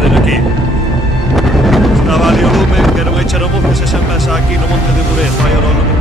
Desde aquí estaba ali o lume, que non hai charamuces e xa empeza aquí no Monte de Durez, vai ao